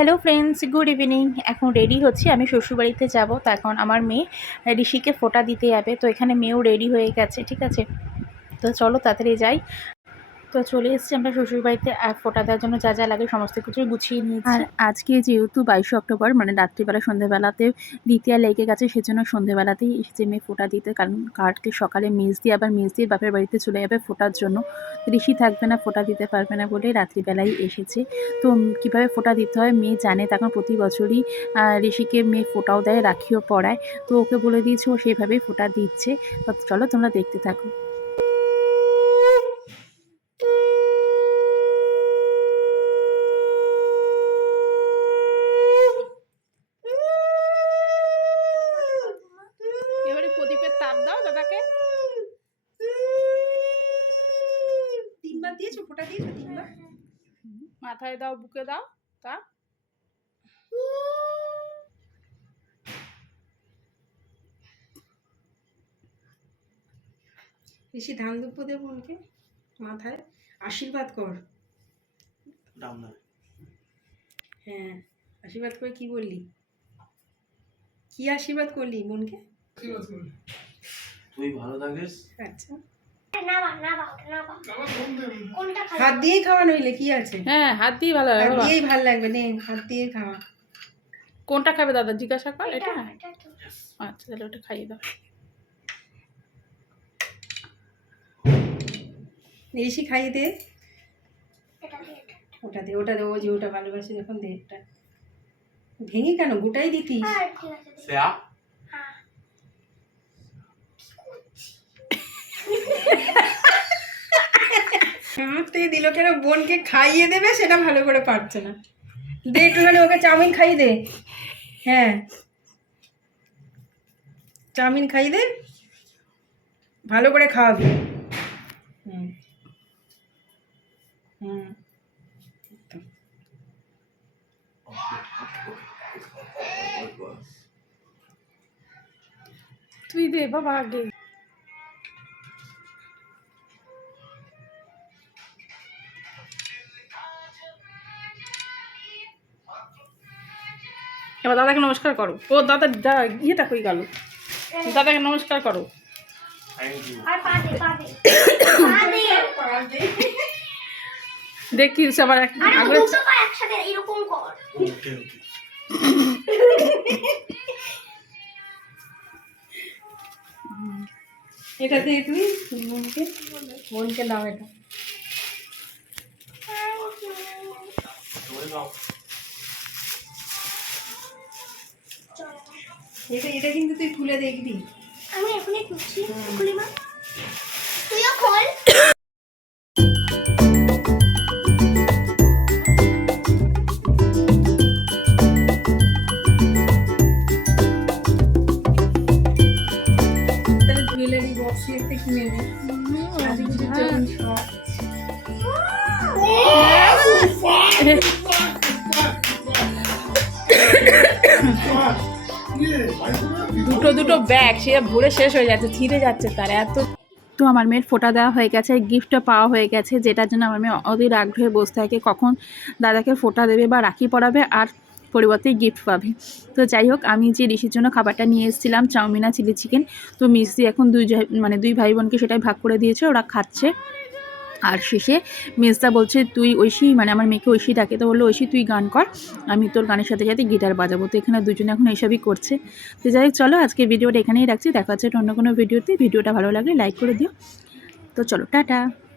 Hello friends good evening এখন ready হচ্ছি। আমি শ্বশুরবাড়িতে যাব। তো এখন আমার মেয়ে ঋষিকে ফোটা দিতে যাবে। তো এখানে মেয়েও রেডি হয়ে গেছে, ঠিক আছে? তো চলো তাড়াতাড়ি যাই। তো চলে এসেছি আমরা শ্বশুরবাড়িতে আর ফোঁটা দেওয়ার জন্য যা যা লাগে সমস্ত কিছুই গুছিয়ে নিয়েছি। আর আজকে যেহেতু বাইশে অক্টোবর মানে রাত্রিবেলা সন্ধ্যেবেলাতে দ্বিতীয় লেগে গেছে, সেজন্য সন্ধ্যেবেলাতেই এসেছে মেয়ে ফোটা দিতে। কারণ কালকে সকালে মেজ দিয়ে আবার মেজ দিয়ে বাপের বাড়িতে চলে যাবে ফোটার জন্য। ঋষি থাকবে না, ফোটা দিতে পারবে না বলে রাত্রিবেলায় এসেছে। তো কীভাবে ফোটা দিতে হয় মেয়ে জানে তখন প্রতি বছরই। ঋষিকে মেয়ে ফোটাও দেয়, রাখিও পড়ায়। তো ওকে বলে দিয়েছে, ও সেভাবেই ফোটা দিচ্ছে। চলো তোমরা দেখতে থাকো এবারে প্রদীপের তাপ দাও দাদাকে তিনবার দিয়েছ? ফোঁটা দিয়েছ তিনবার? মাথায় দাও বুকে দাও তা। ঋষি ধান দুপ্প দে বোনকে মাথায়। আশীর্বাদ কর। হ্যাঁ আশীর্বাদ করে কি বললি কি আশীর্বাদ করলি বোনকে? তুই ভালো থাকিস। আচ্ছা। হাত দিয়েই খাওয়া নইলে কি আছে? হ্যাঁ হাত দিয়ে ভালো হাত দিয়েই ভালো লাগবে নে হাত দিয়ে খাওয়া। কোনটা খাবে দাদা জিজ্ঞাসা কর এটা আচ্ছা তাহলে ওটা খাইয়ে দাও। ঋষি খাইয়ে দে। এটা ওটা দে ওটা দে ও যে ওটা ভালোবাসে যখন দে একটা। ভেঙে কেন? গোটাই দিতিস হ্যাঁ ঠিক আছে দিই। শ্রেয়া হ্যাঁ আমার থেকে দিল কেন বোনকে খাইয়ে দেবে সেটা ভালো করে পারছে না। দে একটুখানি ওকে চাউমিন খাইয়ে দে। হ্যাঁ। চাউমিন খাইয়ে দে। ভালো করে খাওয়াবি। হুম। হুম। তুই দে বাবা আগে। এবার দাদাকে নমস্কার করো। ও দাদা দা- ইয়েটা কই গেল? দাদাকে নমস্কার করো। থ্যাংক ইউ আর পা দে পা দে পা দে দেখিস আবার এটা দে তুই বোনকে বোনকে দাও এটা। এটা এটা কিন্তু তুই খুলে দেখবি। আমি এখনই খুঁজছি খুলি মা। তুইও খোল। তাহলে জুয়েলারি বক্স একটা কিনে নে। আজকে দুটো দুটো ব্যাগ সে ভরে শেষ হয়ে যাচ্ছে, ছিঁড়ে যাচ্ছে তার, এত তো আমার মেয়ের ফোটা দেওয়া হয়ে গেছে গিফটটা পাওয়া হয়ে গেছে, যেটার জন্য আমার মেয়ে অধীর আগ্রহে বসে থাকে, কখন দাদাকে ফোটা দেবে বা রাখি পরাবে আর পরিবর্তে গিফট পাবে। তো যাই হোক, আমি যে ঋষির জন্য খাবারটা নিয়ে এসেছিলাম, চাউমিন চিলি চিকেন তো মিষ্টি এখন দুই মানে দুই ভাই বোনকে সেটাই ভাগ করে দিয়েছে, ওরা খাচ্ছে। আর শেষে মেজদা বলছে, তুই ঐশী মানে আমার মেয়েকে ঐশী ডাকে। তো বলল, ঐশী, তুই গান কর, আমি তোর গানের সাথে সাথে গিটার বাজাবো। তো এখানে দুজনে এখন এইসবই করছে। তো যাই হোক, চলো আজকে ভিডিওটা এখানেই রাখছি। দেখা হচ্ছে অন্য কোনো ভিডিওতে। ভিডিওটা ভালো লাগলে লাইক করে দিও। তো চলো, টাটা।